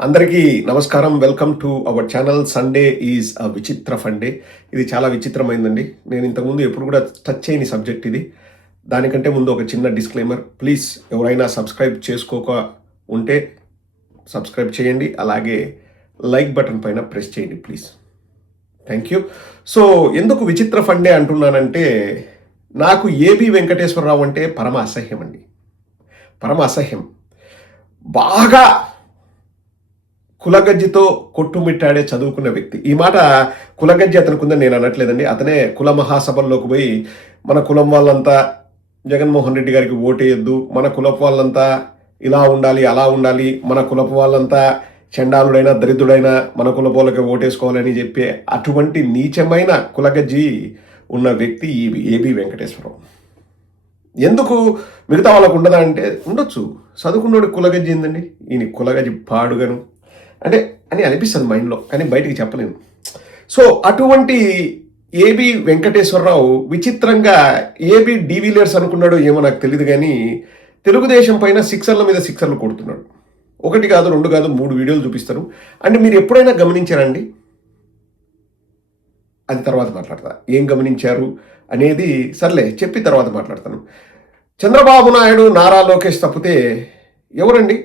అందరికీ నమస్కారం. Welcome to our channel. Sunday is a విచిత్ర ఫండే. ఇది చాలా విచిత్రమైందండి. నేను ఇంతకుముందు ఎప్పుడు కూడా టచ్ చేయని సబ్జెక్ట్ ఇది. దానికంటే ముందు ఒక చిన్న డిస్క్లైమర్. ప్లీజ్ ఎవరైనా సబ్స్క్రైబ్ చేసుకోక ఉంటే సబ్స్క్రైబ్ చేయండి. అలాగే లైక్ బటన్ పైన ప్రెస్ చేయండి ప్లీజ్. Thank you. సో ఎందుకు విచిత్ర ఫండే అంటున్నానంటే, నాకు ఏబి వెంకటేశ్వరరావు అంటే పరమ అసహ్యం అండి. పరమ అసహ్యం. బాగా కులగజ్జితో కొట్టుమిట్టాడే చదువుకున్న వ్యక్తి. ఈ మాట కులగజ్జి అతనికి ఉందని నేను అనట్లేదండి. అతనే కుల మహాసభల్లోకి పోయి మన కులం వాళ్ళంతా జగన్మోహన్ రెడ్డి గారికి ఓటేయొద్దు, మన కులపు వాళ్ళంతా ఇలా ఉండాలి అలా ఉండాలి, మన కులపు వాళ్ళంతా చండాలుడైనా దరిద్రుడైనా మన కులపోలకి ఓటేసుకోవాలని చెప్పే అటువంటి నీచమైన కులగజ్జి ఉన్న వ్యక్తి ఈ ఏబి వెంకటేశ్వరరావు. ఎందుకు మిగతా వాళ్ళకు ఉండదా అంటే ఉండొచ్చు. చదువుకున్నోడి కులగజ్జి ఏందండి, ఈయన కులగజ్జి పాడుగాను అంటే అని అనిపిస్తుంది మైండ్లో, కానీ బయటికి చెప్పలేను. సో అటువంటి ఏబి వెంకటేశ్వరరావు విచిత్రంగా ఏబి డివిలియర్స్ అనుకున్నాడో ఏమో నాకు తెలియదు, కానీ తెలుగుదేశం పైన సిక్సర్ల మీద సిక్సర్లు కొడుతున్నాడు. ఒకటి కాదు, రెండు కాదు, 3 వీడియోలు చూపిస్తారు. అంటే మీరు ఎప్పుడైనా గమనించారండి? అది తర్వాత మాట్లాడతా. ఏం గమనించారు అనేది సర్లే చెప్పి తర్వాత మాట్లాడతాను. చంద్రబాబు నాయుడు, నారా లోకేష్ తప్పితే ఎవరండి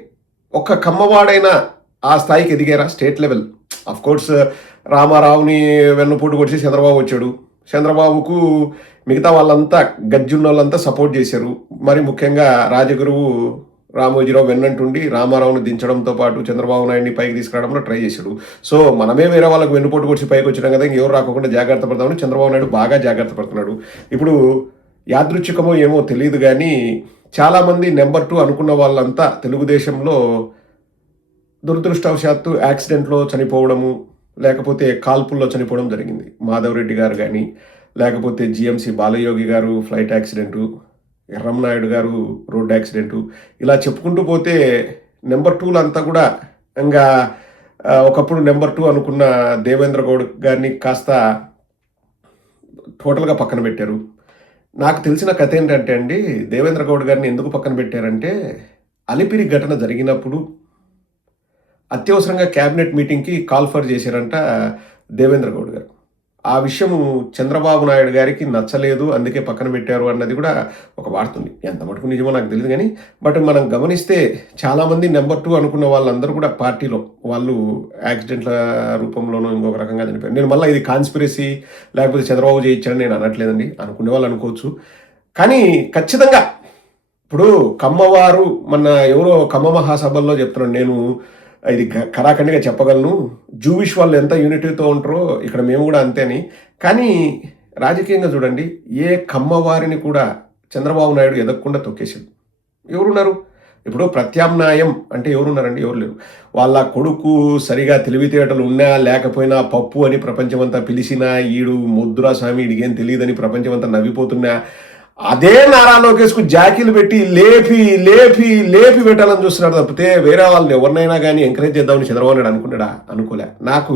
ఒక్క కమ్మవాడైనా ఆ స్థాయికి ఎదిగారా? స్టేట్ లెవెల్ ఆఫ్ కోర్స్ రామారావుని వెన్నుపోటు కొట్టి చంద్రబాబు వచ్చాడు. చంద్రబాబుకు మిగతా వాళ్ళంతా గజ్జున్న వాళ్ళంతా సపోర్ట్ చేశారు. మరి ముఖ్యంగా రాజగురువు రామోజీరావు వెన్నంటుండి రామారావుని దించడంతో పాటు చంద్రబాబు నాయుడిని పైకి తీసుకురావడంలో ట్రై చేశాడు. సో మనమే వేరే వాళ్ళకు వెన్నుపోటు కొట్టి పైకి వచ్చినాం కదా, ఇంకెవరు రాకుండా జాగ్రత్త పడతామని చంద్రబాబు నాయుడు బాగా జాగ్రత్త పడుతున్నాడు. ఇప్పుడు యాదృచ్ఛికమో ఏమో తెలియదు, కానీ చాలామంది నెంబర్ 2 అనుకున్న వాళ్ళంతా తెలుగుదేశంలో దురదృష్టవశాత్తు యాక్సిడెంట్లో చనిపోవడము, లేకపోతే కాల్పుల్లో చనిపోవడం జరిగింది. మాధవరెడ్డి గారు కానీ, లేకపోతే జిఎంసి బాలయోగి గారు ఫ్లైట్ యాక్సిడెంటు, ఎర్రంనాయుడు గారు రోడ్ యాక్సిడెంటు, ఇలా చెప్పుకుంటూ పోతే నెంబర్ 2లు అంతా కూడా ఇంకా ఒకప్పుడు నెంబర్ 2 అనుకున్న దేవేంద్ర గౌడ్ గారిని కాస్త టోటల్గా పక్కన పెట్టారు. నాకు తెలిసిన కథ ఏంటంటే అండి, దేవేంద్ర గౌడ్ గారిని ఎందుకు పక్కన పెట్టారంటే, అలిపిరి ఘటన జరిగినప్పుడు అత్యవసరంగా క్యాబినెట్ మీటింగ్కి కాల్ఫర్ చేశారంట దేవేంద్ర గౌడ్ గారు. ఆ విషయం చంద్రబాబు నాయుడు గారికి నచ్చలేదు, అందుకే పక్కన పెట్టారు అన్నది కూడా ఒక వార్త ఉంది. ఎంత మటుకు నిజమో నాకు తెలియదు, కానీ బట్ మనం గమనిస్తే చాలామంది నెంబర్ 2 అనుకున్న వాళ్ళందరూ కూడా పార్టీలో వాళ్ళు యాక్సిడెంట్ల రూపంలోనూ ఇంకొక రకంగా చనిపోయారు. నేను మళ్ళీ ఇది కాన్స్పిరసీ లేకపోతే చంద్రబాబు చేయించాడని నేను అనట్లేదండి, అనుకునే వాళ్ళు అనుకోవచ్చు. కానీ ఖచ్చితంగా ఇప్పుడు కమ్మవారు మన ఎవరో కమ్మ మహాసభల్లో చెప్తున్నాను, నేను ఇది కరాఖండిగా చెప్పగలను, జూవిష్ వాళ్ళు ఎంత యూనిటీతో ఉంటారో ఇక్కడ మేము కూడా అంతే అని. కానీ రాజకీయంగా చూడండి, ఏ కమ్మవారిని కూడా చంద్రబాబు నాయుడు ఎదగకుండా తొక్కేసాడు. ఎవరున్నారు ఇప్పుడు? ప్రత్యామ్నాయం అంటే ఎవరున్నారండి? ఎవరు లేరు. వాళ్ళ కొడుకు సరిగా తెలివితేటలు ఉన్నా లేకపోయినా పప్పు అని ప్రపంచమంతా పిలిచినా, ఈడు ముద్దురా స్వామి ఈడికేం తెలియదని ప్రపంచమంతా నవ్విపోతున్నా, అదే నారా లోకేష్కు జాకీలు పెట్టి లేపి లేపి లేపి పెట్టాలని చూస్తున్నాడు తప్పితే వేరే వాళ్ళని ఎవరినైనా కానీ ఎంకరేజ్ చేద్దామని చంద్రబాబు నాయుడు అనుకున్నాడా? అనుకోలే. నాకు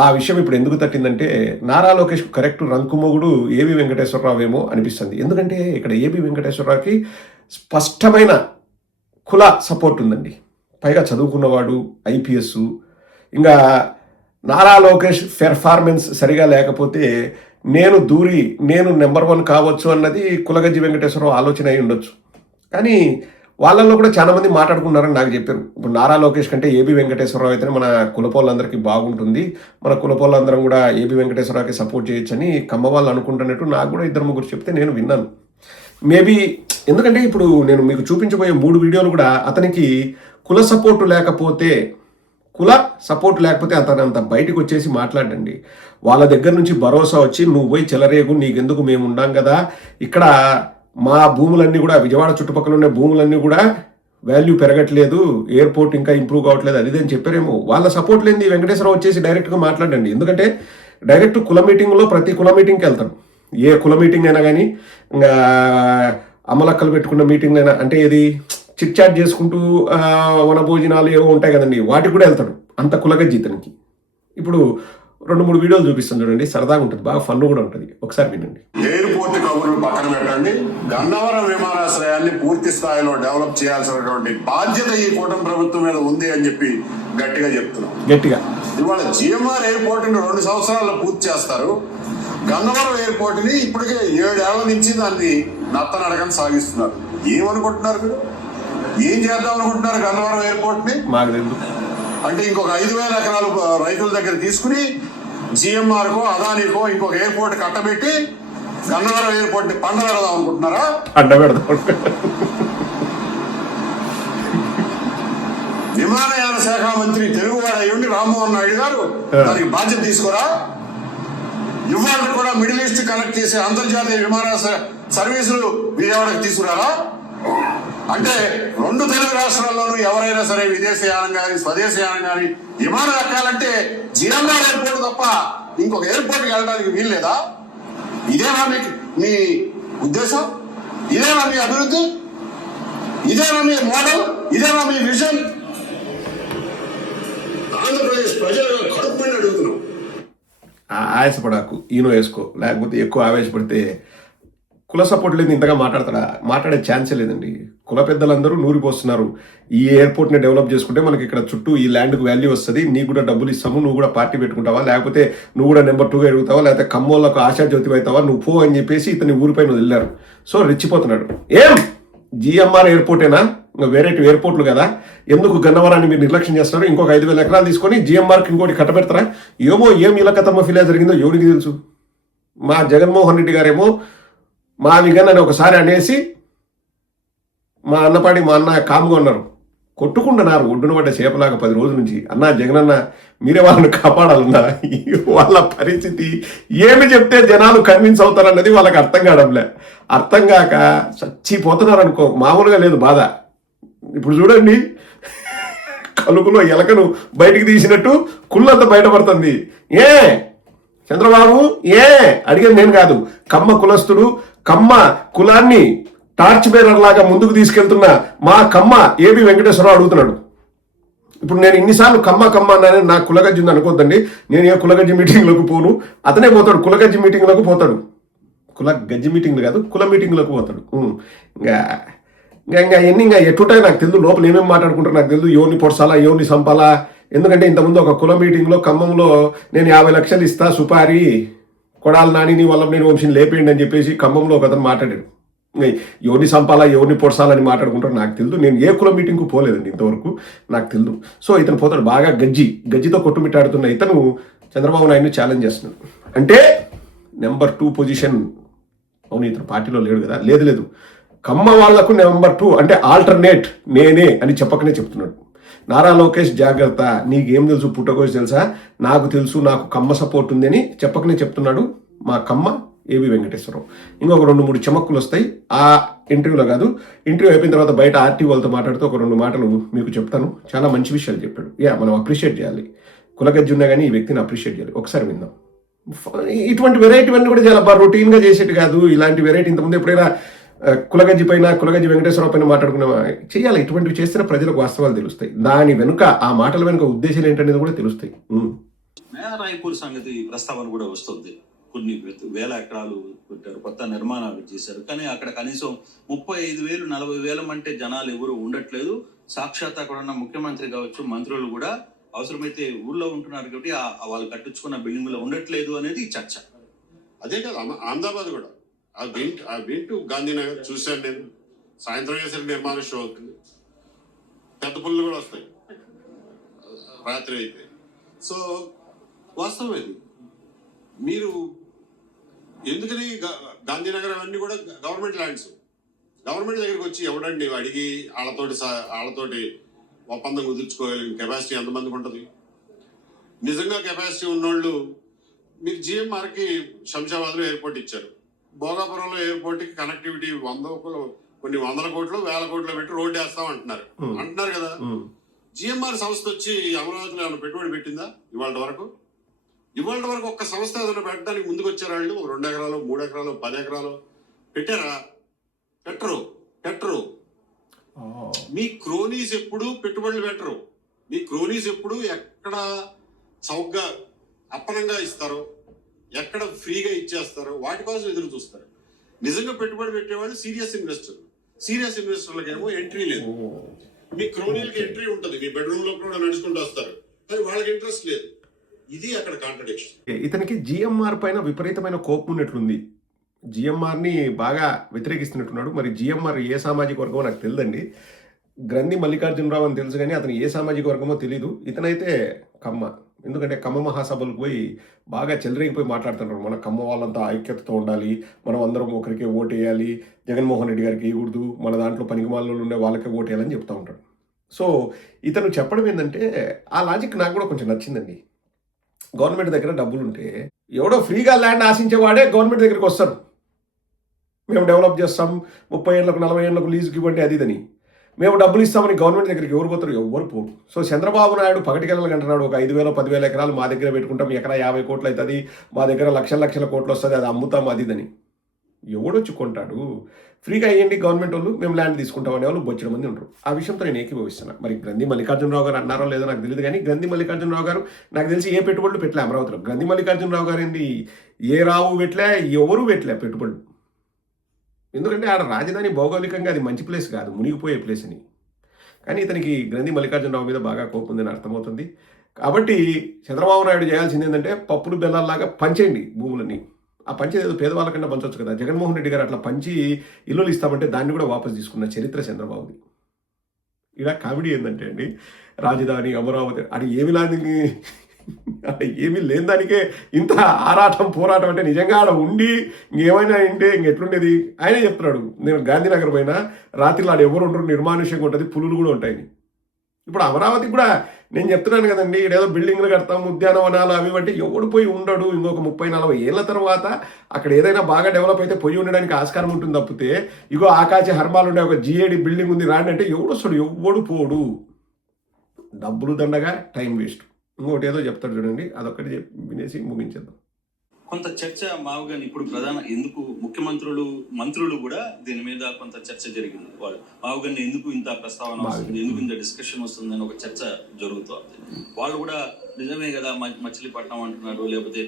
ఆ విషయం ఇప్పుడు ఎందుకు తట్టిందంటే, నారా లోకేష్కు కరెక్ట్ రంకుమొగుడు ఏబి వెంకటేశ్వరరావు ఏమో అనిపిస్తుంది. ఎందుకంటే ఇక్కడ ఏబి వెంకటేశ్వరరావుకి స్పష్టమైన కుల సపోర్ట్ ఉందండి. పైగా చదువుకున్నవాడు, ఐపీఎస్. ఇంకా నారా లోకేష్ పెర్ఫార్మెన్స్ సరిగా లేకపోతే నేను నెంబర్ 1 కావచ్చు అన్నది కులగజ్జి వెంకటేశ్వరరావు ఆలోచన అయి ఉండొచ్చు. కానీ వాళ్ళల్లో కూడా చాలా మంది మాట్లాడుకున్నారని నాకు చెప్పారు. ఇప్పుడు నారా లోకేష్ కంటే ఏబి వెంకటేశ్వరరావు అయితేనే మన కులపోళ్ళందరికీ బాగుంటుంది, మన కులపోళ్ళందరం కూడా ఏబి వెంకటేశ్వరరావుకి సపోర్ట్ చేయొచ్చని కమ్మ వాళ్ళు అనుకుంటున్నట్టు నాకు కూడా 2-3 చెప్తే నేను విన్నాను. మేబీ ఎందుకంటే ఇప్పుడు నేను మీకు చూపించబోయే 3 వీడియోలు కూడా అతనికి కుల సపోర్టు లేకపోతే అతను అంత బయటకు వచ్చేసి మాట్లాడండి. వాళ్ళ దగ్గర నుంచి భరోసా వచ్చి నువ్వు పోయి చెలరేగు, నీకెందుకు మేము ఉన్నాం కదా, ఇక్కడ మా భూములన్నీ కూడా విజయవాడ చుట్టుపక్కల ఉన్న భూములన్నీ కూడా వాల్యూ పెరగట్లేదు, ఎయిర్పోర్ట్ ఇంకా ఇంప్రూవ్ కావట్లేదు, అది అని చెప్పారేమో. వాళ్ళ సపోర్ట్ లేని వెంకటేశ్వరరావు వచ్చేసి డైరెక్ట్గా మాట్లాడండి. ఎందుకంటే డైరెక్ట్ కుల మీటింగ్లో ప్రతి కుల మీటింగ్కి వెళ్తాను. ఏ కుల మీటింగ్ అయినా కానీ, ఇంకా అమలక్కలు పెట్టుకున్న మీటింగ్లు అయినా, అంటే ఇది చిట్ చాట్ చేసుకుంటూ వనభోజనాలు ఏవో ఉంటాయి కదండి, వాటికి కూడా వెళ్తాడు. అంత కులగజ్జి ఇతనికి. ఇప్పుడు 2-3 వీడియోలు చూపిస్తాను చూడండి, సరదాగా ఉంటుంది, బాగా ఫన్ కూడా ఉంటుంది, ఒకసారి వినండి. ఎయిర్పోర్ట్ కబుర్లు పక్కన పెట్టండి. గన్నవరం విమానాశ్రయాన్ని పూర్తి స్థాయిలో డెవలప్ చేయాల్సినటువంటి బాధ్యత ఈ కూటమి ప్రభుత్వం మీద ఉంది అని చెప్పి గట్టిగా చెప్తున్నాం. గట్టిగా ఇవాళ జిఎంఆర్ ఎయిర్పోర్ట్ ని 2 సంవత్సరాల్లో పూర్తి చేస్తారు. గన్నవరం ఎయిర్పోర్ట్ ని ఇప్పటికే 7 ఏళ్ల నుంచి దాన్ని నత్తనడకని సాగిస్తున్నారు. ఏమనుకుంటున్నారు మీరు? ఏం చేద్దాం అనుకుంటున్నారు గన్నవరం ఎయిర్పోర్ట్ ని? మాకు తెలుసు. అంటే ఇంకొక 5,000 ఎకరాలు రైతుల దగ్గర తీసుకుని జిఎంఆర్ కో అదానికో ఇంకొక ఎయిర్పోర్ట్ కట్టబెట్టి గన్నవరం ఎయిర్పోర్ట్ ని పండబెడదాం అనుకుంటున్నారా? విమానయాన శాఖ మంత్రి తెలుగువాడు అయ్యుండి రామ్మోహన్ నాయుడు గారు దానికి బాధ్యత తీసుకోరా? ఇవాళ కూడా మిడిల్ ఈస్ట్ కనెక్ట్ చేసే అంతర్జాతీయ విమానాశ్రయ సర్వీసులు విజయవాడకు తీసుకురారా? అంటే 2 తెలుగు రాష్ట్రాల్లోనూ ఎవరైనా సరే విదేశీయానం కానీ స్వదేశీయానం కానీ విమానం ఎక్కాలంటే జిఎంఆర్ ఎయిర్పోర్ట్ తప్ప ఇంకొక ఎయిర్పోర్ట్కి వెళ్ళడానికి వీల్లేదా? ఇదేనా మీ ఉద్దేశం? ఇదేనా మీ అభివృద్ధి? ఇదేనా మీ మోడల్? ఇదేనా మీ విజన్? ఆంధ్రప్రదేశ్ ప్రజలుగా కడుపుని అడుగుతున్నాం. ఆయాసపడాకు, ఈనో వేసుకో, లేకపోతే ఎక్కువ ఆవేశపడితే కుల సపోర్ట్ లేదు, ఇంతగా మాట్లాడతాడా? మాట్లాడే ఛాన్సే లేదండి. కుల పెద్దలందరూ నూరిపోస్తున్నారు. ఈ ఎయిర్పోర్ట్ని డెవలప్ చేసుకుంటే మనకి ఇక్కడ చుట్టూ ఈ ల్యాండ్కి వాల్యూ వస్తుంది, నీకు కూడా డబ్బులు ఇస్తాము, నువ్వు కూడా పార్టీ పెట్టుకుంటావా, లేకపోతే నువ్వు కూడా నెంబర్ 2గా ఎడుగుతావా, లేకపోతే కమ్మోళ్ళకు ఆశాజ్యోతి అవుతావా, నువ్వు పో అని చెప్పేసి ఇతని ఊరిపైన వదిలేరు. సో రెచ్చిపోతున్నాడు. ఏం జిఎంఆర్ ఎయిర్పోర్టేనా? ఇంకా వెరైటీ ఎయిర్పోర్ట్లు కదా, ఎందుకు గన్నవరాన్ని మీరు నిర్లక్ష్యం చేస్తున్నారు? ఇంకొక 5,000 ఎకరాలు తీసుకొని జిఎంఆర్కి ఇంకోటి కట్టబెడతారా? ఏం ఇలా కథమ్మ ఫిలా జరిగిందో ఎవరికి తెలుసు. మా జగన్మోహన్ రెడ్డి గారేమో మా విగన్ ఒకసారి అనేసి మా అన్నపాడి మా అన్న కాముగా ఉన్నారు, కొట్టుకుంటున్నారు ఒడ్డున పడ్డ చేపలాగా 10 రోజుల నుంచి. అన్నా జగనన్న మీరే వాళ్ళని కాపాడాలన్నా. వాళ్ళ పరిస్థితి ఏమి చెప్తే జనాలు కన్విన్స్ అవుతారన్నది వాళ్ళకి అర్థం కావడంలే. అర్థం కాక చచ్చిపోతున్నారు అనుకో, మామూలుగా లేదు బాధ. ఇప్పుడు చూడండి, కలుపులో ఎలకను బయటికి తీసినట్టు కుళ్ళంతా బయటపడుతుంది. చంద్రబాబు అడిగేది నేను కాదు, కమ్మ కులస్తుడు, కమ్మ కులాన్ని టార్చ్ బేరర్ లాగా ముందుకు తీసుకెళ్తున్న మా కమ్మ ఏబి వెంకటేశ్వరరావు అడుగుతున్నాడు. ఇప్పుడు నేను ఇన్నిసార్లు కమ్మ అన్నానని నా కులగజ్జి ఉంది అనుకోద్దండి, నేను ఏ కులగజ్జి మీటింగ్లోకి పోను, అతనే పోతాడు కులగజ్జి మీటింగ్లోకి పోతాడు. గజ్జి మీటింగ్లు కాదు, కుల మీటింగ్లోకి పోతాడు. ఇంకా ఎన్ని ఇంకా ఎట్టుంటాయి నాకు తెలుసు, లోపల ఏమేమి మాట్లాడుకుంటారు నాకు తెలుసు, ఎవరిని పొడసాలా ఎవరిని చంపాలా. ఎందుకంటే ఇంతకుముందు ఒక కుల మీటింగ్లో ఖమ్మంలో నేను 50 లక్షలు ఇస్తా సుపారి కొడాలి నాని వల్ల నేను వంశీని లేపేయండి అని చెప్పేసి ఖమ్మంలో ఒక అతను మాట్లాడాడు. ఎవరిని చంపాలా ఎవరిని పొడసాలని మాట్లాడుకుంటారు నాకు తెలుసు. నేను ఏ కుల మీటింగ్కు పోలేదండి ఇంతవరకు, నాకు తెలుసు. సో ఇతను పోతాడు బాగా గజ్జితో కొట్టుమిట్టాడుతున్న ఇతను చంద్రబాబు నాయుడుని ఛాలెంజ్ చేస్తున్నాడు. అంటే నెంబర్ 2 పొజిషన్. అవును, ఇతను పార్టీలో లేడు కదా. లేదు, కమ్మ వాళ్లకు నెంబర్ 2 అంటే ఆల్టర్నేట్ నేనే అని చెప్పకనే చెప్తున్నాడు. నారా లోకేష్ జాగ్రత్త, నీకేం తెలుసు, పుట్టకోసి తెలుసా? నాకు తెలుసు, నాకు కమ్మ సపోర్ట్ ఉంది అని చెప్పకనే చెప్తున్నాడు మా కమ్మ ఏబి వెంకటేశ్వరరావు. ఇంకొక 2-3 చమక్కులు వస్తాయి ఆ ఇంటర్వ్యూలో కాదు, ఇంటర్వ్యూ అయిపోయిన తర్వాత బయట ఆర్టీ వాళ్ళతో మాట్లాడుతూ ఒక 2 మాటలు మీకు చెప్తాను. చాలా మంచి విషయాలు చెప్పాడు. మనం అప్రిషియేట్ చేయాలి. కులగజ్జి ఉన్నా కానీ ఈ వ్యక్తిని అప్రిషియేట్ చేయాలి. ఒకసారి విందాం. ఇటువంటి వెరైటీ అన్నీ కూడా చాలా బాగా రొటీన్గా చేసేది కాదు. ఇలాంటి వెరైటీ ఇంతకుముందు ఎప్పుడైనా కులగజ్జి వెంకటేశ్వరరావు పైన మాట్లాడుకున్న చేయాలి. ఇటువంటివి చేస్తేనే ప్రజలకు వాస్తవాలు తెలుస్తాయి. దాని వెనుక ఆ మాటల వెనుక ఉద్దేశం ఏంటనేది కూడా తెలుస్తాయి. రాయపూర్ సంగతి ప్రస్తావన కూడా వస్తుంది. కొన్ని వేల ఎకరాలు పెట్టారు, కొత్త నిర్మాణాలు చేశారు, కానీ అక్కడ కనీసం 35,000 40,000 అంటే జనాలు ఎవరు ఉండట్లేదు. సాక్షాత్ అక్కడ ఉన్న ముఖ్యమంత్రి కావచ్చు, మంత్రులు కూడా అవసరమైతే ఊళ్ళో ఉంటున్నారు కాబట్టి వాళ్ళు కట్టించుకున్న బిల్డింగ్లో ఉండట్లేదు అనేది చర్చ. అదే కదా అహ్మదాబాద్ కూడా ఆ వింటూ గాంధీనగర్ చూశాను నేను. సాయంత్రం చేసే నిర్మాణ షో అవుతుంది, పెద్ద పుల్లు కూడా వస్తాయి రాత్రి అయితే. సో వాస్తవం ఇది. మీరు ఎందుకని గాంధీనగర్ అవన్నీ కూడా గవర్నమెంట్ ల్యాండ్స్, గవర్నమెంట్ దగ్గరికి వచ్చి ఎవడండి అడిగి వాళ్ళతోటి ఒప్పందం కుదుర్చుకోగలిగిన కెపాసిటీ ఎంతమందికి ఉంటుంది? నిజంగా కెపాసిటీ ఉన్నోళ్ళు మీరు జిఎంఆర్కి శంషాబాద్లో ఎయిర్పోర్ట్ ఇచ్చారు, భోగాపురంలో ఎయిర్పోర్ట్కి కనెక్టివిటీ కొన్ని 100 కోట్లు 1000 కోట్లు పెట్టి రోడ్డు వేస్తాం అంటున్నారు కదా. జిఎంఆర్ సంస్థ వచ్చి అమరావతిలో ఏమైనా పెట్టుబడి పెట్టిందా ఇవాళ వరకు? ఒక్క సంస్థ ఏదైనా పెట్టడానికి ముందుకు వచ్చారు వాళ్ళు? 2 ఎకరాలు 3 ఎకరాలు 10 ఎకరాలు పెట్టారా? పెట్టరు. మీ క్రోనీస్ ఎప్పుడు పెట్టుబడులు పెట్టరు. మీ క్రోనీస్ ఎప్పుడు ఎక్కడ చౌకగా అప్పనంగా ఇస్తారో, ఎక్కడ ఫ్రీగా ఇచ్చేస్తారో వాటి కోసం ఎదురు చూస్తారు. నిజంగా పెట్టుబడి పెట్టేవాళ్ళు సీరియస్ ఇన్వెస్టర్లకు ఏమో ఎంట్రీ లేదు. మీ క్రోనీలకి ఎంట్రీ ఉంటుంది, మీ బెడ్రూమ్ లో కూడా నడుచుకుంటూ వస్తారు, కానీ వాళ్ళకి ఇంట్రెస్ట్ లేదు. ఇది అక్కడ కాంట్రడిక్షన్. ఇతనికి జిఎంఆర్ పైన విపరీతమైన కోపం ఉన్నట్లుంది. జిఎంఆర్ని బాగా వ్యతిరేకిస్తున్నట్టున్నాడు. మరి జిఎంఆర్ ఏ సామాజిక వర్గమో నాకు తెలియదండి. గ్రంథి మల్లికార్జునరావు అని తెలుసు కానీ అతను ఏ సామాజిక వర్గమో తెలీదు. ఇతనైతే కమ్మ. ఎందుకంటే కమ్మ మహాసభలకు పోయి బాగా చెలరేగిపోయి మాట్లాడుతున్నారు. మన కమ్మ వాళ్ళంతా ఐక్యతతో ఉండాలి, మనం అందరం ఒకరికే ఓటు వేయాలి, జగన్మోహన్ రెడ్డి గారికి వేయకూడదు, మన దాంట్లో పనికిమాలలో ఉండే వాళ్ళకే ఓటు వేయాలని చెప్తూ ఉంటాడు. సో ఇతను చెప్పడం ఏంటంటే ఆ లాజిక్ నాకు కూడా కొంచెం నచ్చిందండి. గవర్నమెంట్ దగ్గర డబ్బులు ఉంటే ఎవడో ఫ్రీగా ల్యాండ్ ఆశించేవాడే గవర్నమెంట్ దగ్గరికి వస్తారు. మేము డెవలప్ చేస్తాం, 30 ఏళ్లకు 40 ఏళ్లకు లీజుకి ఇవ్వండి అది ఇదని. మేము డబ్బులు ఇస్తామని గవర్నమెంట్ దగ్గరికి ఎవరు పోతారు? ఎవరు పోరు. సో చంద్రబాబు నాయుడు పగటికెళ్ళగంటున్నాడు, ఒక 5,000 10,000 ఎకరాలు మా దగ్గర పెట్టుకుంటాం, ఎకరా 50 కోట్లు అవుతుంది, మా దగ్గర లక్షల కోట్లు వస్తుంది, అది అమ్ముతాం అది ఇదని. ఎవడొచ్చి కొంటాడు? ఫ్రీగా అయ్యండి గవర్నమెంట్ వాళ్ళు, మేము ల్యాండ్ తీసుకుంటాం అనే వాళ్ళు బొచ్చడం మంది ఉంటారు. ఆ విషయంతో నేను ఏకీభవిస్తున్నా. మరి గ్రంథి మల్లికార్జునరావు గారు అన్నారో లేదో నాకు తెలియదు, కానీ గ్రంథి మల్లికార్జునరావు గారు నాకు తెలిసి ఏ పెట్టుబడులు పెట్టలే అమరావతిలో. గ్రంథి మల్లికార్జునరావు గారు ఏంటి, ఏ రావు పెట్టలే, ఎవరు పెట్టలే పెట్టుబడులు. ఎందుకంటే ఆడ రాజధాని భౌగోళికంగా అది మంచి ప్లేస్ కాదు, మునిగిపోయే ప్లేస్ అని. కానీ ఇతనికి గ్రంథి మల్లికార్జునరావు మీద బాగా కోపం ఉందని అర్థమవుతుంది. కాబట్టి చంద్రబాబు నాయుడు చేయాల్సింది ఏంటంటే పప్పులు బెల్లాల్లాగా పంచేయండి భూములని. ఆ పంచేది ఏదో పేదవాళ్ళకన్నా పంచవచ్చు కదా. జగన్మోహన్ రెడ్డి గారు అట్లా పంచి ఇల్లులు ఇస్తామంటే దాన్ని కూడా వాపసు తీసుకున్న చరిత్ర చంద్రబాబుది. ఇలా కామెడీ ఏంటంటే అండి, రాజధాని అమరావతి అది ఏమీ లేని దానికే ఇంత ఆరాటం పోరాటం అంటే నిజంగా ఆడ ఉండి ఇంకేమైనా అంటే ఇంకెట్లుండేది. ఆయనే చెప్తున్నాడు, నేను గాంధీనగర్ పోయినా రాత్రిలో ఆడ ఎవరు ఉండరు, నిర్మానుష్యంగా ఉంటుంది, పులులు కూడా ఉంటాయి. ఇప్పుడు అమరావతి కూడా నేను చెప్తున్నాను కదండి, ఇడేదో బిల్డింగ్లు కడతాం, ఉద్యానవనాలు అవి అంటే ఎవడు పోయి ఉండడు. ఇంకొక 30-40 ఏళ్ల తర్వాత అక్కడ ఏదైనా బాగా డెవలప్ అయితే పోయి ఉండడానికి ఆస్కారం ఉంటుంది తప్పితే, ఇగో ఆకాశ హర్మాలు ఉండే ఒక జిఏడి బిల్డింగ్ ఉంది రాండి అంటే ఎవడు వస్తాడు? ఎవడు పోడు. డబ్బులు దండగా, టైం వేస్ట్. ఇంకోటి ఏదో చెప్తాడు చూడండి, అదొక్కటి వినేసి ముగించేద్దాం. కొంత చర్చ మావుగా ఇప్పుడు ఎందుకు మంత్రులు కూడా దీని మీద కొంత చర్చ జరిగింది. వాళ్ళు మావుగా ఎందుకు ఇంత ప్రస్తావన వస్తుంది, ఎందుకు ఇంత డిస్కషన్ వస్తుంది అని ఒక చర్చ జరుగుతుంది. వాళ్ళు కూడా నిజమే కదా మచిలీపట్నం అంటున్నారు, లేకపోతే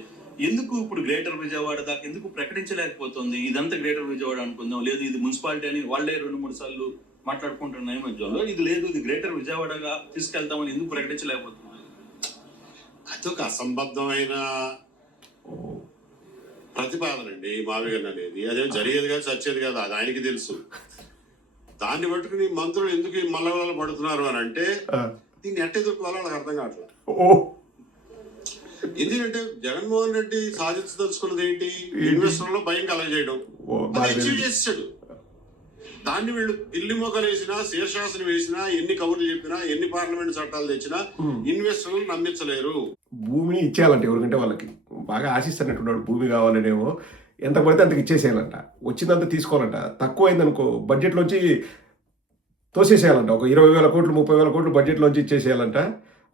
ఎందుకు ఇప్పుడు గ్రేటర్ విజయవాడ దాకా ఎందుకు ప్రకటించలేకపోతుంది? ఇదంతా గ్రేటర్ విజయవాడ అనుకుందాం, లేదు ఇది మున్సిపాలిటీ అని వాళ్ళే 2-3 సార్లు మాట్లాడుకుంటున్న నేపథ్యంలో ఇది లేదు, ఇది గ్రేటర్ విజయవాడగా తీసుకెళ్తామని ఎందుకు ప్రకటించలేకపోతుంది? అదొక అసంబద్ధమైన ప్రతిపాదన అండి మావిగన్ అనేది. అదే జరిగేది కాదు, చచ్చేది కాదు, అది ఆయనకి తెలుసు. దాన్ని పట్టుకుని మంత్రులు ఎందుకు ఈ మల్లవలలో పడుతున్నారు అని అంటే దీన్ని ఎట్ట ఎదుర్కోవాలో వాళ్ళకి అర్థం కావట్లేదు. ఎందుకంటే జగన్మోహన్ రెడ్డి సాధించదలుచుకున్నది ఏంటి? ఇన్వెస్టర్లో భయం కలగజేయడం. అది అచీవ్ చేసాడు. దాన్ని వీళ్ళు పిల్లి మొక్కలు వేసినా, శీర్షాసనం వేసినా, ఎన్ని కబుర్లు చెప్పినా, ఎన్ని పార్లమెంట్ చట్టాలు తెచ్చినా ఇన్వెస్టర్లు నమ్మించలేరు. భూమిని ఇచ్చేయాలంటే ఎవరికంటే వాళ్ళకి బాగా ఆశిస్తున్నట్టున్నాడు. భూమి కావాలనేమో ఎంత పడితే అంతకు ఇచ్చేసేయాలంట, వచ్చిందంత తీసుకోవాలంట. తక్కువ అయిందనుకో బడ్జెట్లోంచి తోసేసేయాలంట. ఒక 20,000 కోట్లు 30,000 కోట్లు బడ్జెట్లోంచి ఇచ్చేసేయాలంట.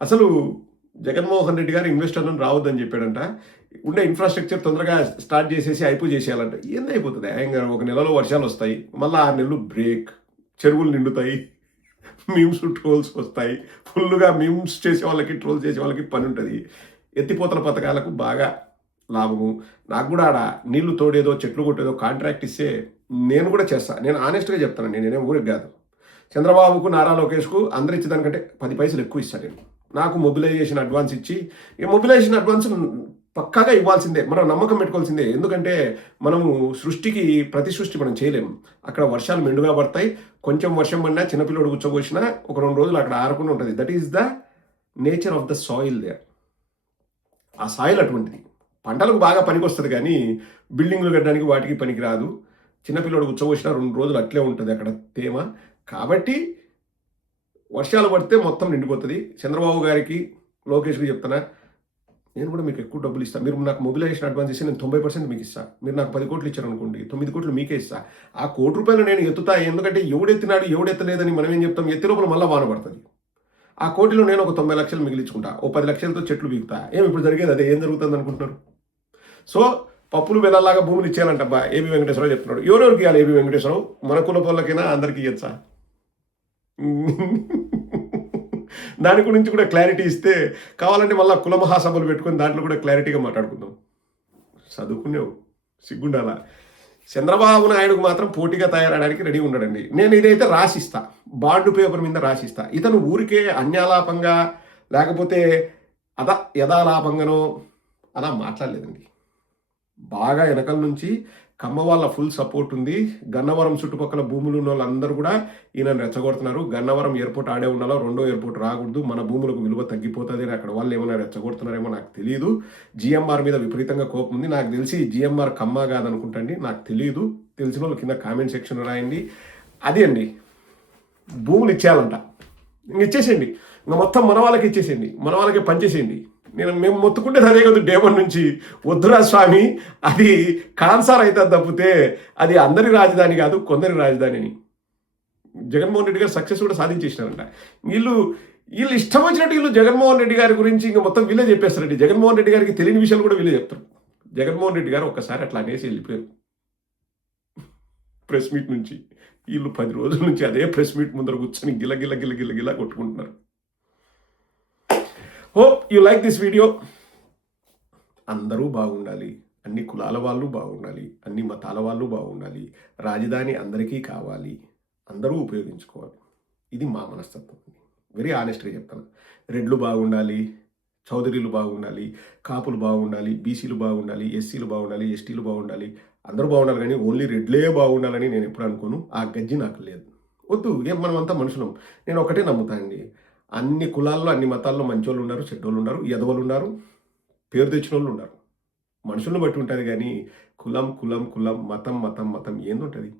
అసలు జగన్మోహన్ రెడ్డి గారు ఇన్వెస్టర్లను రావద్దని చెప్పాడంట. ఉండే ఇన్ఫ్రాస్ట్రక్చర్ తొందరగా స్టార్ట్ చేసేసి అయిపోయి చేసేయాలంట. ఏందైపోతుంది? ఆయన 1 నెలలో వర్షాలు వస్తాయి, మళ్ళీ 6 నెలలు బ్రేక్, చెరువులు నిండుతాయి, మీమ్స్ ట్రోల్స్ వస్తాయి, ఫుల్గా మీమ్స్ చేసే వాళ్ళకి ట్రోల్ చేసే వాళ్ళకి పని ఉంటుంది. ఎత్తిపోతల పథకాలకు బాగా లాభము. నాకు కూడా ఆడ నీళ్లు తోడేదో చెట్లు కొట్టేదో కాంట్రాక్ట్ ఇస్తే నేను కూడా చేస్తాను. నేను ఆనెస్ట్గా చెప్తాను, నేనేం ఊరికి కాదు. చంద్రబాబుకు నారా లోకేష్కు అందరు ఇచ్చేదానికంటే 10 పైసలు ఎక్కువ ఇస్తాను నేను. నాకు మొబిలైజేషన్ అడ్వాన్స్ ఇచ్చి, ఈ మొబిలైజేషన్ అడ్వాన్స్ పక్కాగా ఇవ్వాల్సిందే, మనం నమ్మకం పెట్టుకోవాల్సిందే. ఎందుకంటే మనము ప్రతి సృష్టి మనం చేయలేము. అక్కడ వర్షాలు మెండుగా పడతాయి, కొంచెం వర్షం పడినా చిన్నపిల్లడు కూర్చోబోసినా ఒక 2 రోజులు అక్కడ ఆరకుండా ఉంటుంది. That is the nature of the soil there. ఆ సాయిల్ అటువంటిది. పంటలకు బాగా పనికి వస్తుంది కానీ బిల్డింగ్లు కట్టడానికి వాటికి పనికి రాదు. చిన్నపిల్లడు కూర్చోబోసినా 2 రోజులు అట్లే ఉంటుంది అక్కడ తేమ. కాబట్టి వర్షాలు పడితే మొత్తం నిండిపోతుంది. చంద్రబాబు గారికి లోకేష్కి చెప్తున్నా, నేను కూడా మీకు ఎక్కువ డబ్బులు ఇస్తాను. మీరు నాకు మొబిలైజేషన్ అడ్వాన్స్ ఇస్తే నేను 90% మీకు ఇస్తాను. మీరు నాకు 10 కోట్లు ఇచ్చారనుకోండి, 9 కోట్లు మీకే ఇస్తా. ఆ ₹1 నేను ఎత్తుతా. ఎందుకంటే ఎవడెత్తినాడు ఎవడెత్తలేదని మనం ఏం చెప్తాం? ఎత్తి లోపల మళ్ళీ వాన పడుతుంది. ఆ కోటిలో నేను ఒక 90 లక్షలు మిగిలించుకుంటా, ఓ 10 లక్షలతో చెట్లు బీగుతా. ఇప్పుడు జరిగేది అదే. ఏం జరుగుతుంది అనుకుంటున్నారు? సో పప్పులు బెల్లలాగా భూములు ఇచ్చేయాలంటబ్బా ఏబి వెంకటేశ్వరరావు చెప్తున్నాడు. ఎవరెవరికి ఇవ్వాలి? ఏబి వెంకటేశ్వరరావు మన కుల వాళ్ళకైనా అందరికీ ఇవ్వచ్చా? అందరికీ ఇవ్వాలి. ఏబి వెంకటేశ్వరరావు. 10 కోట్లు ఇచ్చారనుకోండి, 10 కోట్లు మీకే ఇస్తా. మీరు నాకు 10 కోట్లు ఇచ్చారనుకోండి, 9 కోట్లు మీకే ఇస్తా. ఆ కోటిలో నేను ఒక 90 లక్షలు మిగిలించుకుంటా, ఓ 10 లక్షలతో చెట్లు బీగుతా. ఏమి ఇప్పుడు జరిగేది అదే. ఏం జరుగుతుంది అనుకుంటున్నారు? సో పప్పులు బెల్లలాగా భూములు ఇచ్చేయాలంటబ్బా ఏబి వెంకటేశ్వరరావు, మన కుల వాళ్ళకైనా అందరికీ ఇవ్వచ్చా? దాని గురించి కూడా క్లారిటీ ఇస్తే కావాలంటే మళ్ళీ కుల మహాసభలు పెట్టుకొని దాంట్లో కూడా క్లారిటీగా మాట్లాడుకుందాం. చదువుకునేవు సిగ్గుండాలా. చంద్రబాబు నాయుడుకు మాత్రం పోటీగా తయారడానికి రెడీ ఉండడండి. నేను ఇదైతే రాసిస్తా, బాండ్ పేపర్ మీద రాసిస్తా. ఇతను ఊరికే అన్యాలాపంగా లేకపోతే యథాలాపంగానో అలా మాట్లాడలేదండి. బాగా వెనకల నుంచి కమ్మ వాళ్ళ ఫుల్ సపోర్ట్ ఉంది. గన్నవరం చుట్టుపక్కల భూములు ఉన్న వాళ్ళందరూ కూడా ఈయనను రెచ్చగొడుతున్నారు. గన్నవరం ఎయిర్పోర్ట్ ఆడే ఉండాలో, రెండో ఎయిర్పోర్ట్ రాకూడదు, మన భూములకు విలువ తగ్గిపోతుంది అని అక్కడ వాళ్ళు ఏమైనా రెచ్చగొడుతున్నారేమో నాకు తెలియదు. జిఎంఆర్ మీద విపరీతంగా కోపం ఉంది. నాకు తెలిసి జిఎంఆర్ కమ్మ కాదనుకుంటండి, నాకు తెలియదు. తెలిసిన వాళ్ళు కింద కామెంట్ సెక్షన్ రాయండి. అది అండి, భూములు ఇచ్చేయాలంట. ఇంక ఇచ్చేసేయండి, ఇంకా మొత్తం మన వాళ్ళకి ఇచ్చేసేయండి, మన వాళ్ళకి పనిచేసేయండి. మేము మొత్తుకుంటేది అదే కదా డే 1 నుంచి. వద్దురా స్వామి, అది కాన్సార్ అవుతుంది తప్పితే అది అందరి రాజధాని కాదు, కొందరి రాజధాని అని జగన్మోహన్ రెడ్డి గారు సక్సెస్ కూడా సాధించేసినారంట. వీళ్ళు ఇష్టం వచ్చినట్టు వీళ్ళు జగన్మోహన్ రెడ్డి గారి గురించి ఇంకా మొత్తం వీళ్ళే చెప్పేస్తారండి. జగన్మోహన్ రెడ్డి గారికి తెలియని విషయాలు కూడా వీళ్ళే చెప్తారు. జగన్మోహన్ రెడ్డి గారు ఒక్కసారి అట్లా అనేసి వెళ్ళిపోయారు ప్రెస్ మీట్ నుంచి. వీళ్ళు 10 రోజుల నుంచి అదే ప్రెస్ మీట్ ముందర కూర్చొని గిల్ల కొట్టుకుంటున్నారు. Hope you like this video. అందరూ బాగుండాలి, అన్ని కులాల వాళ్ళు బాగుండాలి, అన్ని మతాల వాళ్ళు బాగుండాలి, రాజధాని అందరికీ కావాలి, అందరూ ఉపయోగించుకోవాలి. ఇది మా మనస్తత్వం. వెరీ ఆనెస్ట్గా చెప్తాను. రెడ్లు బాగుండాలి, చౌదరీలు బాగుండాలి, కాపులు బాగుండాలి, బీసీలు బాగుండాలి, ఎస్సీలు బాగుండాలి, ఎస్టీలు బాగుండాలి, అందరూ బాగుండాలి. కానీ ఓన్లీ రెడ్లే బాగుండాలని నేను ఎప్పుడు అనుకోను. ఆ గజ్జి నాకు లేదు. వద్దు, ఏం మనమంతా మనుషులం. నేను ఒకటే నమ్ముతానండి, అన్ని కులాల్లో అన్ని మతాల్లో మంచోళ్ళు ఉన్నారు, చెడ్డోళ్ళు ఉన్నారు, ఎదవలు ఉన్నారు, పేరు తెచ్చిన వాళ్ళు ఉన్నారు. మనుషులను బట్టి ఉంటుంది కానీ కులం కులం కులం, మతం మతం మతం ఏందుంటుంది?